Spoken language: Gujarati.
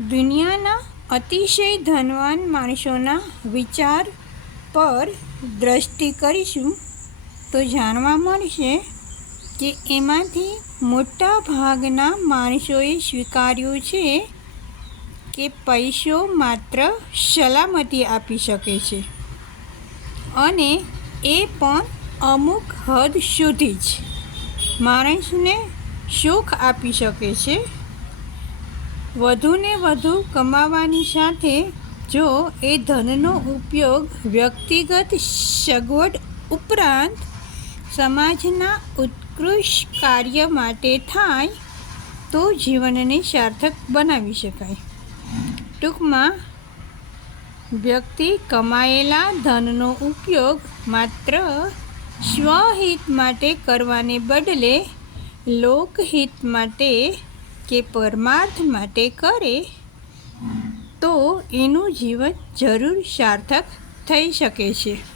દુનિયાના અતિશય ધનવાન માણસોના વિચાર પર દ્રષ્ટિ કરીશું તો જાણવા મળશે કે એમાંથી મોટા ભાગના માણસોએ સ્વીકાર્યું છે કે પૈસો માત્ર સલામતી આપી શકે છે અને એ પણ અમુક હદ સુધી જ માણસને સુખ આપી શકે છે. વધુને વધુ કમાવાની સાથે જો એ ધનનો ઉપયોગ વ્યક્તિગત સગવડ ઉપરાંત સમાજના ઉત્કૃષ્ટ કાર્ય માટે થાય તો જીવનને સાર્થક બનાવી શકાય. ટૂંકમાં, વ્યક્તિ કમાયેલા ધનનો ઉપયોગ માત્ર સ્વહિત માટે કરવાને બદલે લોકહિત માટે કે પરમાર્થ માટે કરે તો એનું જીવન જરૂર સાર્થક થઈ શકે છે.